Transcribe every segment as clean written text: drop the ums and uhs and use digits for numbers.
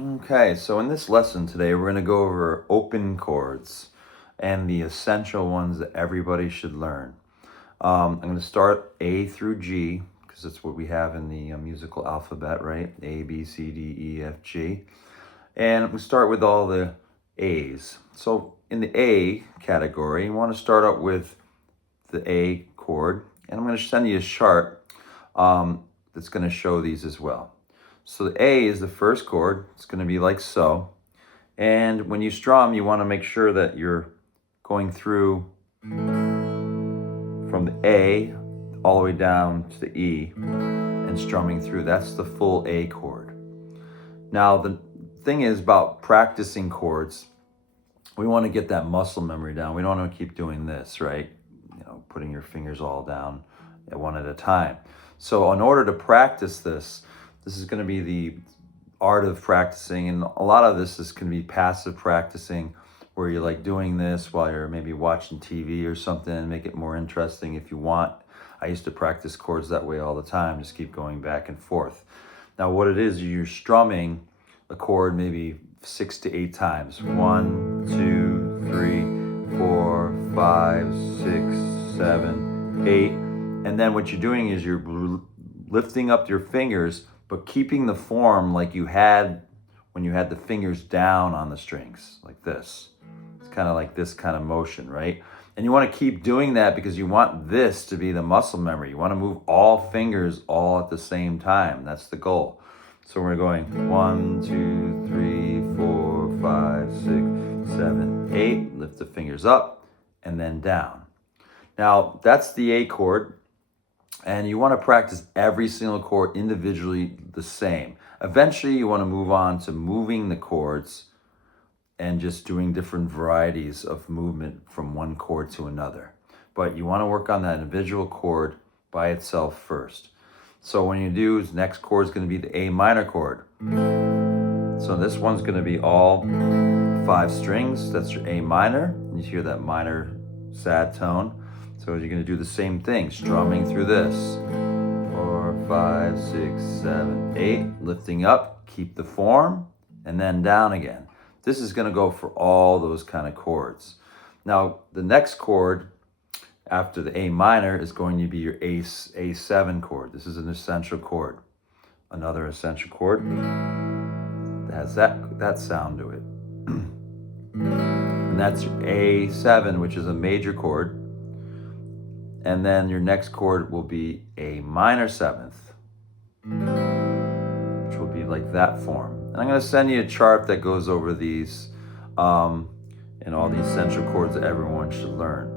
Okay, so in this lesson today, we're going to go over open chords and the essential ones that everybody should learn. I'm going to start A through G because that's what we have in the musical alphabet, right? A, B, C, D, E, F, G. And I'm going to start with all the A's. So in the A category, you want to start out with the A chord. And I'm going to send you a chart that's going to show these as well. So the A is the first chord. It's going to be like so. And when you strum, you want to make sure that you're going through from the A all the way down to the E and strumming through. That's the full A chord. Now, the thing is about practicing chords, we want to get that muscle memory down. We don't want to keep doing this, right? You know, putting your fingers all down at one at a time. So in order to practice this is going to be the art of practicing, and a lot of this is going to be passive practicing, where you're like doing this while you're maybe watching TV or something, and make it more interesting if you want. I used to practice chords that way all the time, just keep going back and forth. Now what it is, you're strumming a chord maybe 6 to 8 times. 1, 2, 3, 4, 5, 6, 7, 8. And then what you're doing is you're lifting up your fingers, but keeping the form like you had when you had the fingers down on the strings, like this. It's kind of like this kind of motion, right? And you want to keep doing that because you want this to be the muscle memory. You want to move all fingers all at the same time. That's the goal. So we're going 1, 2, 3, 4, 5, 6, 7, 8. Lift the fingers up and then down. Now that's the A chord. And you want to practice every single chord individually the same. Eventually, you want to move on to moving the chords and just doing different varieties of movement from one chord to another. But you want to work on that individual chord by itself first. So when you do, the next chord is going to be the A minor chord. So this one's going to be all 5 strings. That's your A minor. You hear that minor sad tone. So you're going to do the same thing, strumming through this. 4, 5, 6, 7, 8. Lifting up, keep the form, and then down again. This is going to go for all those kind of chords. Now, the next chord after the A minor is going to be your A7 chord. This is an essential chord. Another essential chord that has that sound to it. And that's your A7, which is a major chord. And then your next chord will be a minor 7th, which will be like that form. And I'm going to send you a chart that goes over these and all the essential chords that everyone should learn.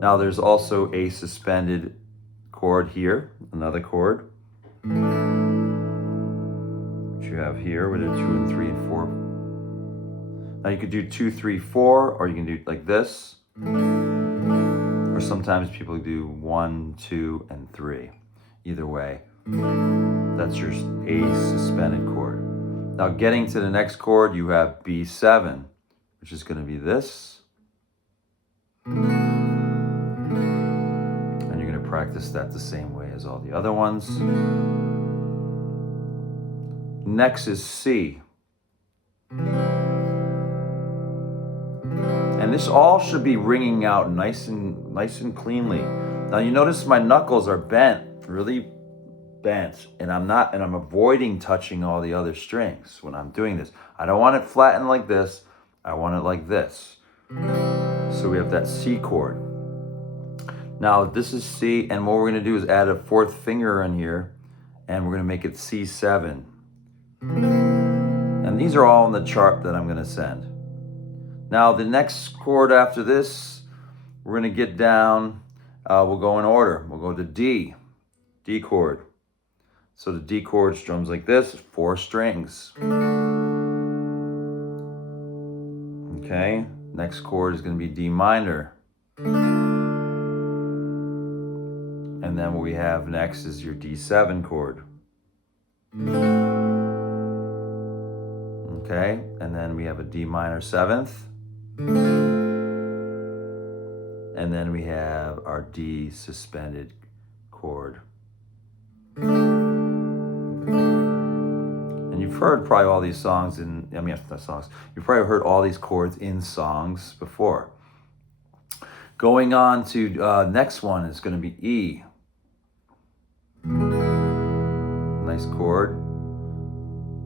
Now there's also a suspended chord here, another chord, which you have here with a 2 and 3 and 4. Now you could do 2, 3, 4, or you can do it like this. Or sometimes people do 1, 2, and 3. Either way, that's your A suspended chord. Now getting to the next chord, you have B7, which is going to be this. And you're going to practice that the same way as all the other ones. Next is C. And this all should be ringing out nice and cleanly. Now you notice my knuckles are bent, really bent, and I'm avoiding touching all the other strings when I'm doing this. I don't want it flattened like this. I want it like this. So we have that C chord. Now this is C, and what we're going to do is add a 4th finger in here, and we're going to make it C7. And these are all in the chart that I'm going to send. Now the next chord after this, we're going to get down, we'll go in order. We'll go to D chord. So the D chord strums like this, 4 strings. Okay, next chord is going to be D minor. And then what we have next is your D7 chord. Okay, and then we have a D minor 7th. And then we have our D suspended chord. And you've heard probably all these songs not songs. You've probably heard all these chords in songs before. Going on to next one is going to be E. Nice chord.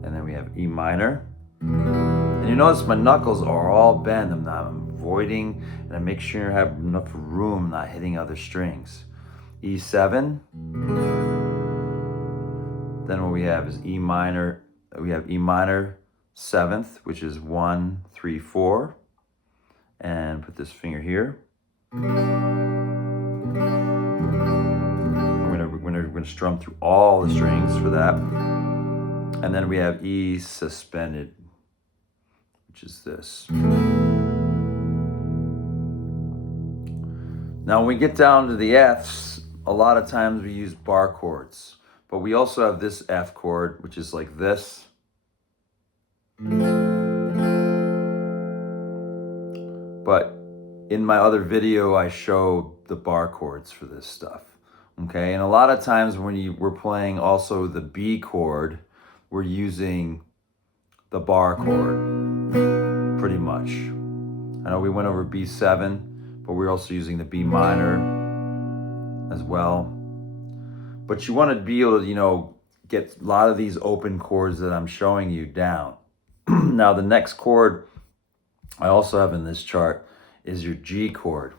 And then we have E minor. And you notice my knuckles are all bent. I'm avoiding, and I make sure I have enough room, not hitting other strings. E7. Then what we have is E minor. We have E minor 7th, which is 1, 3, 4. And put this finger here. We're gonna strum through all the strings for that. And then we have E suspended, which is this. Now when we get down to the Fs, a lot of times we use bar chords, but we also have this F chord, which is like this. But in my other video, I show the bar chords for this stuff. Okay, and a lot of times when we're playing also the B chord, we're using the bar chord, pretty much. I know we went over B7, but we're also using the B minor as well. But you want to be able to, get a lot of these open chords that I'm showing you down. Now the next chord I also have in this chart is your G chord.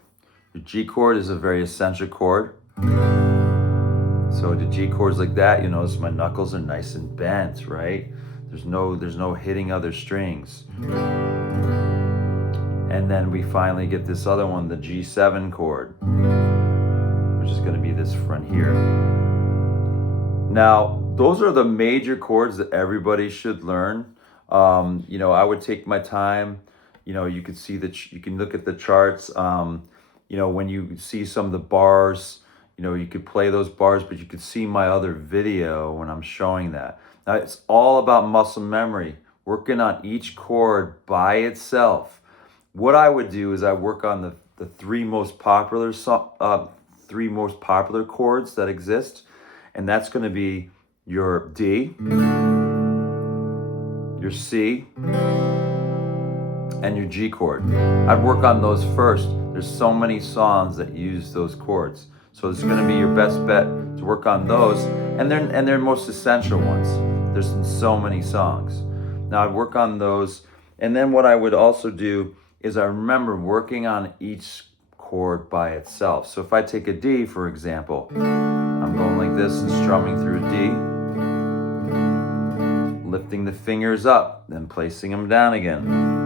Your G chord is a very essential chord. So the G chords like that, you notice my knuckles are nice and bent, right? There's no hitting other strings. And then we finally get this other one, the G7 chord, which is going to be this front here. Now, those are the major chords that everybody should learn. I would take my time. You can see that you can look at the charts. When you see some of the bars, you could play those bars, but you could see my other video when I'm showing that. Now, it's all about muscle memory, working on each chord by itself. What I would do is I work on the three most popular chords that exist, and that's going to be your D, your C, and your G chord. I'd work on those first. There's so many songs that use those chords. So it's going to be your best bet to work on those, and they're most essential ones. There's so many songs. Now I'd work on those, and then what I would also do is I remember working on each chord by itself. So if I take a D, for example, I'm going like this and strumming through a D, lifting the fingers up, then placing them down again.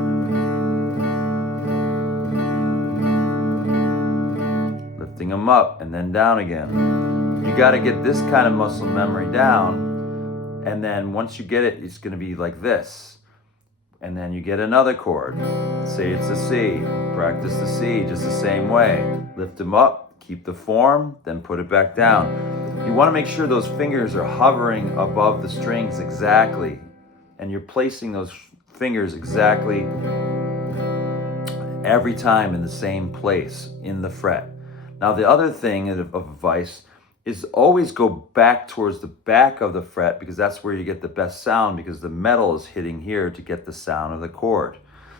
Them up and then down again. You got to get this kind of muscle memory down, and then once you get it, it's going to be like this. And then you get another chord. Say it's a C. Practice the C just the same way. Lift them up, keep the form, then put it back down. You want to make sure those fingers are hovering above the strings exactly, and you're placing those fingers exactly every time in the same place in the fret. Now, the other thing of advice is always go back towards the back of the fret, because that's where you get the best sound, because the metal is hitting here to get the sound of the chord.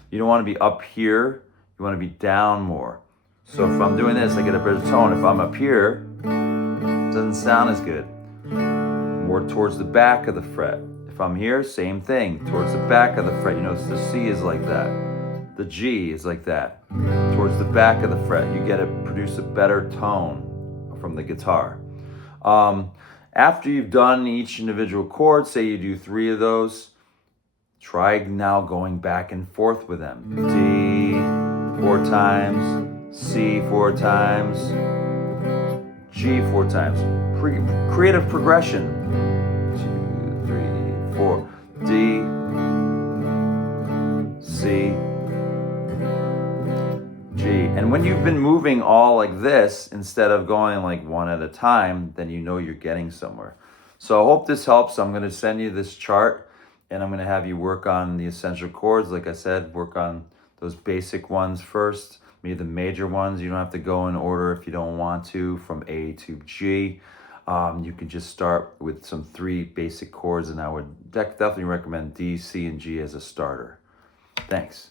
You don't want to be up here. You want to be down more. So if I'm doing this, I get a better tone. If I'm up here, it doesn't sound as good. More towards the back of the fret. If I'm here, same thing, towards the back of the fret. You notice the C is like that. The G is like that. Towards the back of the fret, you get to produce a better tone from the guitar. After you've done each individual chord, say you do 3 of those, try now going back and forth with them. D 4 times, C 4 times, G 4 times. Creative progression. 2, 3, 4. D, C, G. And when you've been moving all like this, instead of going like one at a time, then you know you're getting somewhere. So I hope this helps. I'm going to send you this chart, and I'm going to have you work on the essential chords. Like I said, work on those basic ones first, maybe the major ones. You don't have to go in order if you don't want to, from A to G. You can just start with some 3 basic chords, and I would definitely recommend D, C, and G as a starter. Thanks.